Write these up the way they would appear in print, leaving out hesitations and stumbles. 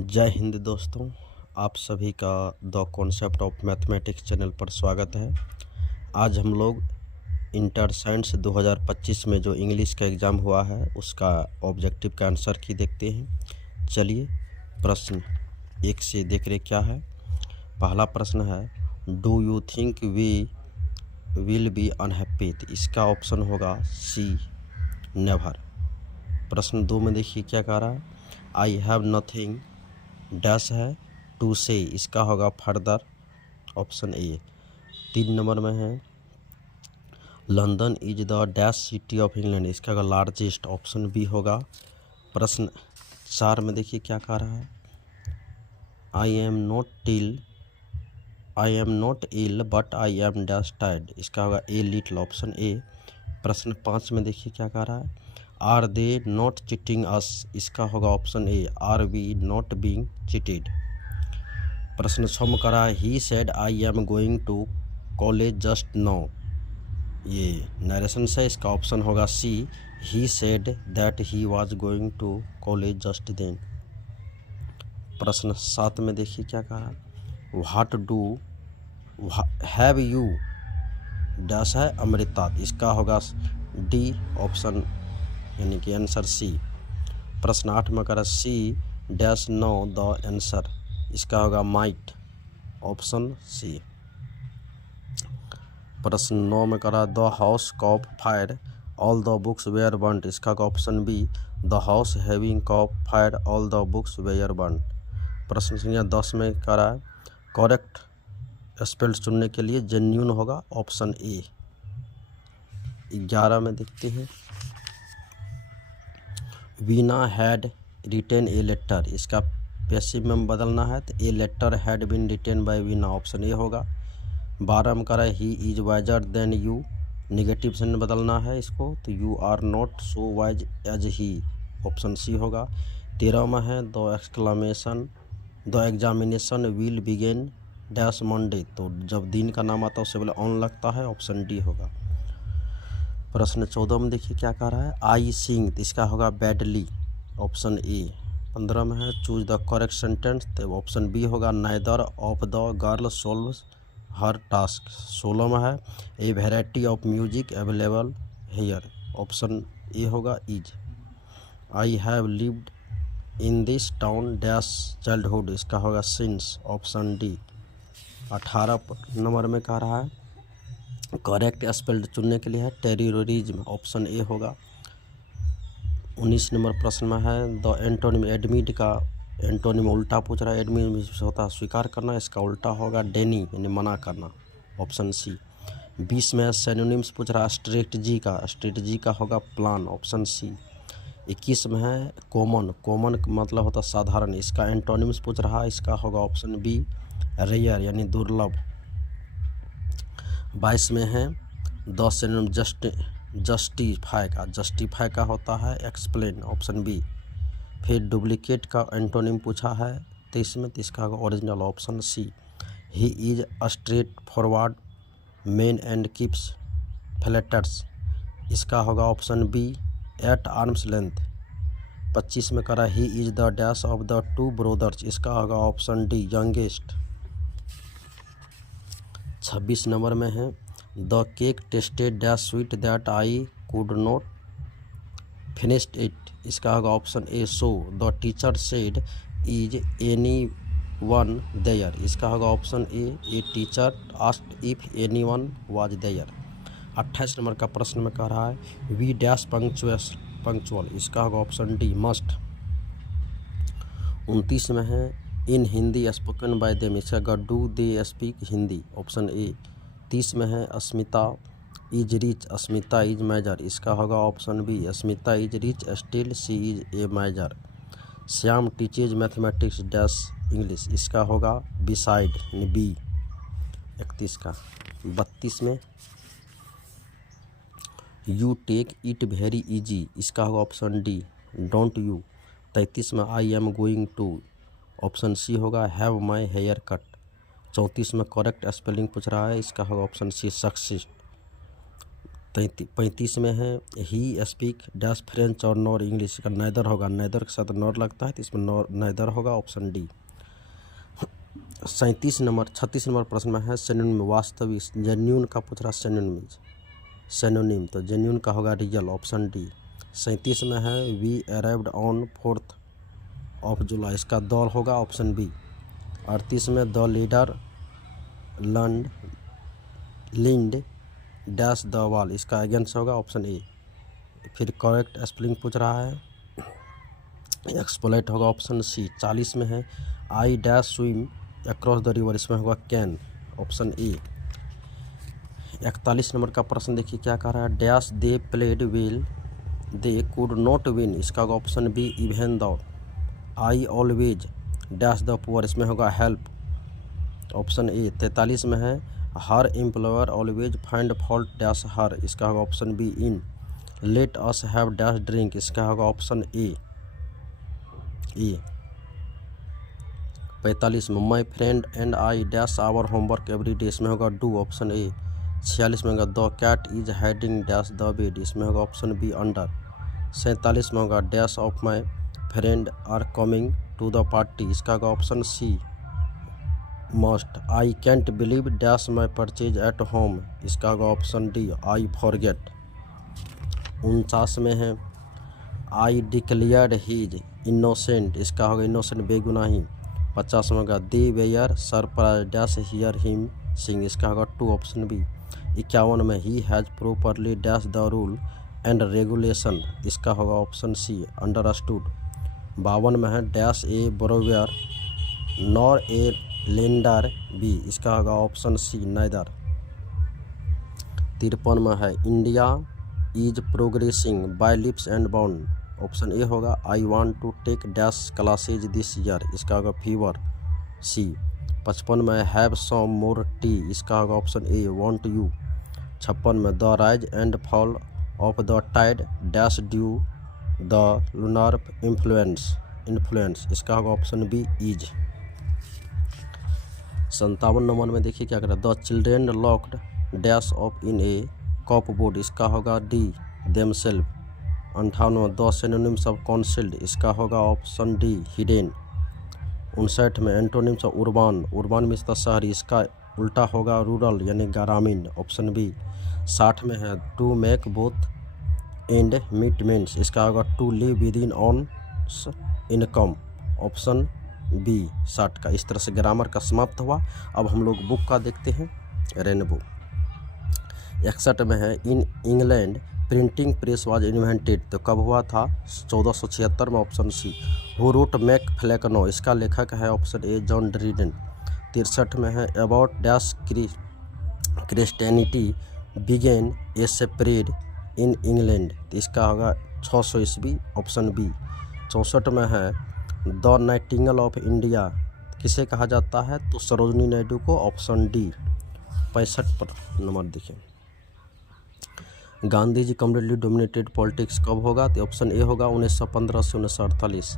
जय हिंद दोस्तों, आप सभी का the concept of mathematics channel पर स्वागत है। आज हम लोग इंटर साइंस 2025 में जो इंग्लिश का एग्ज़ाम हुआ है उसका ऑब्जेक्टिव का आंसर की देखते हैं। चलिए प्रश्न 1 से देख रहे क्या है। पहला प्रश्न है, do you think we will be unhappy? तो इसका ऑप्शन होगा सी, नेवर। प्रश्न 2 में देखिए क्या कह रहा है, आई हैव नथिंग डैश है टू से, इसका होगा फर्दर, ऑप्शन ए। 3 नंबर में है, London is the dash city of England, इसका होगा लार्जेस्ट, ऑप्शन बी होगा। प्रश्न 4 में देखिए क्या कह रहा है, I am not ill but I am dash tired, इसका होगा ए लिटिल, ऑप्शन ए। प्रश्न 5 में देखिए क्या कह रहा है, are they not cheating us, इसका होगा option A, are we not being cheated. प्रश्न 6 में कह रहा है, he said I am going to college just now, ये नरेशन से, इसका ऑप्शन होगा C, he said that he was going to college just then. प्रश्न 7 में देखिए क्या कहा है, what do have you dash है अमृता, इसका होगा डी, ऑप्शन यानी कि आंसर सी। प्रश्न 8 में करा she dash know the answer, इसका होगा माइट, ऑप्शन सी। प्रश्न 9 में करा the house caught fire all the books were burnt, इसका होगा option B, the house having caught fire all the books were burnt. प्रश्न संख्या 10 में करा करेक्ट स्पेल्ड चुनने के लिए जेन्यून होगा, ऑप्शन ए। 11 में देखते हैं, Veena had written a letter, इसका पैसिव में बदलना है तो a letter had been written by Veena, option A होगा। 12 में करा he is wiser than you, negative से बदलना है इसको तो you are not so wise as he, option C होगा। 13 में है the examination will begin dash Monday, तो जब दिन का नाम आता है उससे पहले ऑन लगता है, ऑप्शन डी होगा। प्रश्न 14 में देखिए क्या कह रहा है, आई सिंग, इसका होगा बैडली, ऑप्शन ए। 15 में है चूज द करेक्ट सेंटेंस, तो ऑप्शन बी होगा, neither of the girl solves her task. 16 में है, A variety of music available here, option A होगा is. I have lived in this town dash childhood, इसका होगा since, option D. 18 number में कह रहा है करेक्ट स्पेल्ड चुनने के लिए है टेररिज्म, ऑप्शन ए होगा। 19 नंबर प्रश्न में है द एंटोनिम एडमिट का एंटोनिम उल्टा पूछ रहा है, एडमिट होता है स्वीकार करना, इसका उल्टा होगा डेनी यानी मना करना, ऑप्शन सी। 20 में सिनोनिम्स पूछ रहा है स्ट्रेटजी का होगा प्लान, ऑप्शन सी। 21 में है कॉमन मतलब होता साधारण, इसका एंटोनिम्स पूछ रहा है, इसका होगा ऑप्शन बी, रेयर यानी दुर्लभ। 22 में है द सिनोनिम जस्टिफाई का होता है एक्सप्लेन, ऑप्शन बी। फिर डुप्लीकेट का एंटोनिम पूछा है 23 में, तो इसका होगा original, option C. He is straightforward man and keeps flatterers, इसका होगा option B, at arms length. 25 में करा he is the dash of the two brothers, इसका होगा ऑप्शन डी, यंगेस्ट। 26 नंबर में है the cake tasted dash sweet that I could not finished it, इसका होगा option A, so the teacher said is anyone there, इसका होगा option A teacher asked if anyone was there. 28 number का प्रश्न में कह रहा है वी डैश पंक्चुअल, इसका होगा ऑप्शन डी, मस्ट। 29 में है in Hindi spoken by them, इसका do they speak Hindi, option A. 30 में है Asmita is rich, Asmita is miser, इसका होगा option B, Asmita is rich still she is a miser. Shyam teaches mathematics dash English, इसका होगा बिसाइड बी, 31 का। 32 में you take it very easy, इसका होगा ऑप्शन डी, डोंट यू। 33 में I am going to, option C होगा, हैव माई हेयर कट। 34 में correct spelling पूछ रहा है, इसका होगा ऑप्शन सी, सक्सेस। 35 में है ही स्पीक डैश फ्रेंच और नॉर इंग्लिश, का नैदर होगा, नैदर के साथ नॉर लगता है तो इसमें नॉर नैदर होगा, ऑप्शन डी। 36 नंबर प्रश्न में है सिनोनिम, वास्तविक, जेन्यून का पूछ रहा सिनोनिम तो जेन्यून का होगा रियल, ऑप्शन डी। 37 में है we arrived on 4th of July, इसका दौर होगा, ऑप्शन बी। 38 में the leader leaned dash the wall, इसका अगेंस्ट होगा, ऑप्शन ए। फिर करेक्ट स्पेलिंग पूछ रहा है, एक्सप्लोइट होगा, ऑप्शन सी। 40 में है I dash swim across the river, इसमें होगा कैन, ऑप्शन ए। 41 नंबर का प्रश्न देखिए क्या कह रहा है, dash they played well they could not win, इसका होगा option B even though. I always dash the poor, इसमें होगा हेल्प, ऑप्शन ए। 43 में है her employer always find fault dash her, इसका होगा option B in. Let us have dash drink, इसका होगा ऑप्शन ए। 45 में my friend and I dash our homework every day, इसमें होगा डू, ऑप्शन ए। 46 में होगा the cat is hiding dash the bed, इसमें होगा ऑप्शन बी अंडर। 47 में होगा dash of my friend are coming to the party, इसका होगा option C must. I can't believe dash my purchase at home, इसका होगा ऑप्शन डी आई फॉरगेट। 49 में है आई डिक्लेयर्ड हीज इनोसेंट, इसका होगा इनोसेंट बेगुनाही। 50 में होगा they were surprise dash here him sing, इसका होगा टू, ऑप्शन बी। 51 में ही has properly dash the rule and regulation, इसका होगा ऑप्शन सी अंडरस्टूड। 52 में है dash a borrower nor a lender be, इसका होगा ऑप्शन सी नाइदर। 53 में है India is progressing by leaps and bound, option A होगा I want to take dash classes this year, इसका होगा फीवर, सी। 55 में हैव सम मोर टी, इसका होगा ऑप्शन ए वांट यू। 56 में the rise and fall of the tide dash due the lunar influence, इसका होगा option B is. 57 number में देखिए क्या कर रहा है, the children locked dash off in a cupboard, इसका होगा डी देमसेल्फ। 58 में द सिनोनिम्स ऑफ कॉन्सिल्ड, इसका होगा ऑप्शन डी हिडेन। 59 में antonyms of urban means the शहरी, इसका उल्टा होगा रूरल यानी ग्रामीण, ऑप्शन बी। 60 में है to make both end meet means, इसका होगा to live within on income, option B 60 का। इस तरह से ग्रामर का समाप्त हुआ। अब हम लोग बुक का देखते हैं, रेनबो। 61 में है in England printing press was invented, तो कब हुआ था, 1476 में, option C. Who wrote Mac Flecknoe, इसका लेखक है ऑप्शन ए जॉन ड्रीडन। 63 में है about dash Christianity begin a spread in England, तो इसका होगा 600 ईस्वी, ऑप्शन बी। 64 में है द नाइटिंगेल ऑफ इंडिया किसे कहा जाता है, तो सरोजनी नायडू को, ऑप्शन डी। 65 पर नंबर देखिए, Gandhi ji completely dominated politics कब होगा, तो ऑप्शन ए होगा 1915 से 1948।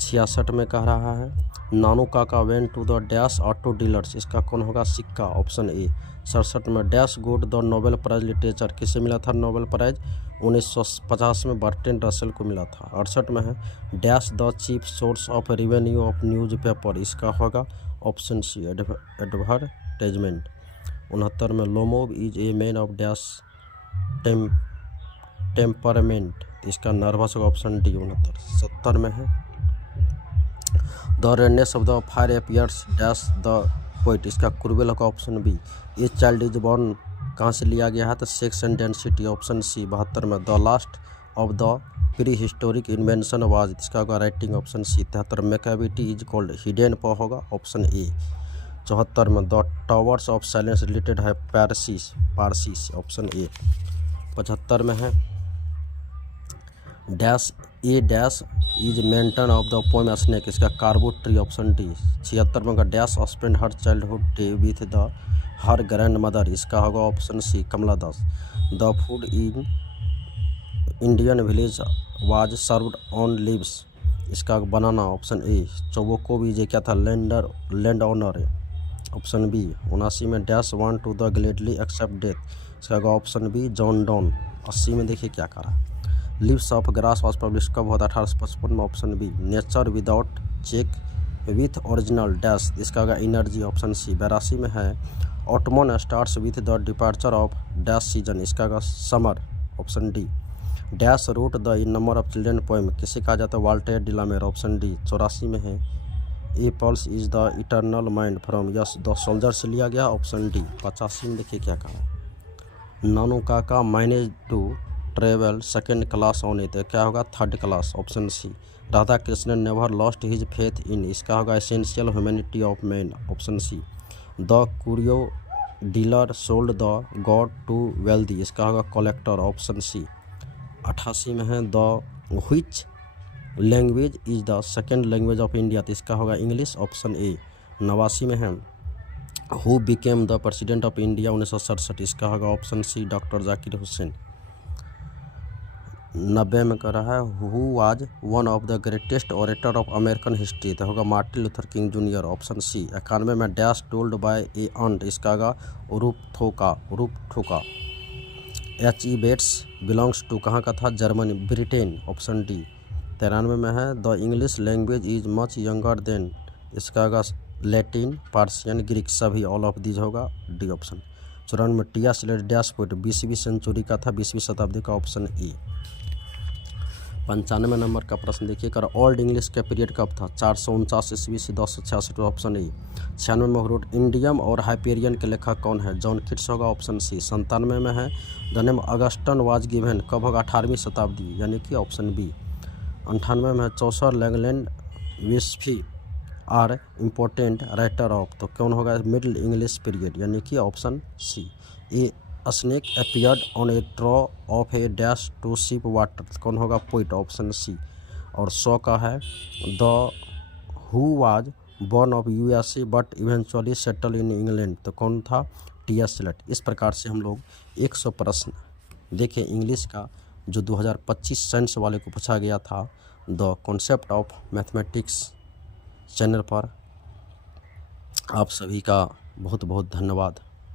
66 में कह रहा है Nanu Kaka went to the dash auto dealers, इसका कौन होगा, सिक्का, ऑप्शन ए। 67 में dash got the Nobel prize literature, किसे मिला था नोबेल प्राइज, 1950 में बर्टन रसेल को मिला था। 68 में है dash the chief source of revenue of newspaper, इसका होगा ऑप्शन सी एडवर्टाइजमेंट। 69 में Lomov is a man of dash temperament, इसका नर्वस होगा, ऑप्शन डी 69। 70 में है the redness of the fire appears dash the poet, इसका क्रूवेल होगा, option B. A child is born कहाँ से लिया गया है, तो sex and density, option C. 72 में the last of the pre historic invention was, इसका होगा राइटिंग, ऑप्शन सी। 73 में कैविटी इज कॉल्ड हिडन प होगा, ऑप्शन ए। 74 में the towers of silence related है पारसीस, ऑप्शन ए। 75 में है dash a dash is mentioned of the poem snake, इसका कार्बो ट्री, ऑप्शन डी। 76 में dash spend her childhood day with the her grandmother, इसका होगा option C Kamala Das. The food in Indian village was served on leaves, इसका banana, option A. चौबोको भी ये क्या था, लैंड ऑनर, ऑप्शन बी। 79 में dash want to the gladly accept death, इसका होगा ऑप्शन बी जॉन डॉन। 80 में देखिए क्या करा। Leaves of grass was publish कब हुआ था? 1855 में, option B. Nature without check with original dash, इसका होगा एनर्जी, ऑप्शन सी। 82 में है autumn starts with the departure of dash season, इसका होगा summer, option D. Dash wrote the number of children poem, किसे कहा जाता है? Voltaire डिलामेर, option D. 84 में है a pulse is the eternal mind from yes the soldier से लिया गया, ऑप्शन डी। 85 में देखिए क्या कहा। Nanukaka manage to travel second class on it, क्या होगा? Third class, option C. Radha Krishnan never lost his faith in, इसका होगा essential humanity of man, option C. The curio dealer sold the god to wealthy, इसका होगा कलेक्टर, ऑप्शन सी। 88 में है the which language is the second language of India, तो इसका होगा English, option A. 89 में है who became the president of India 1967, इसका होगा option C doctor Zakir Hussain. 90 में कह रहा है who was one of the greatest orator of American history, तो होगा Martin Luther King junior, option C. 91 में dash told by a ant, इसका होगा रूपठोका। H.E. बेट्स बिलोंग्स टू, कहाँ का था? Germany, Britain, option D. 93 में है the English language is much younger than, इसका होगा लैटिन, पार्सियन, ग्रीक, सभी, ऑल ऑफ दीज होगा डी, ऑप्शन। 94 में टी.एस. एलियट डैश पोएट 20वीं सेंचुरी का था, 20वीं शताब्दी का, ऑप्शन ई। 95 नंबर का प्रश्न देखिए कर ओल्ड इंग्लिश का पीरियड कब था? 449 ईस्वी से 1066, ऑप्शन ए। 96 में रोड इंडियम और हाइपेरियन के लेखक कौन है? जॉन किट्स होगा, ऑप्शन सी। 97 में है the name Augustan was given, कब होगा? 18वीं शताब्दी, यानी कि ऑप्शन बी। 98 में है चौसर, लैंगलैंड, विस्फी आर इम्पोर्टेंट राइटर ऑफ, तो कौन होगा? मिडिल इंग्लिश पीरियड, यानी कि option C. A snake appeared on a trough of a dash to sip water, कौन होगा? Poet, option C. और 100 का है the who was born of USA but eventually settle in England, तो कौन था? T.S. एलियट। इस प्रकार से हम लोग 100 प्रश्न देखें इंग्लिश का, जो 2025 साइंस वाले को पूछा गया था the concept of mathematics channel पर। आप सभी का बहुत बहुत धन्यवाद।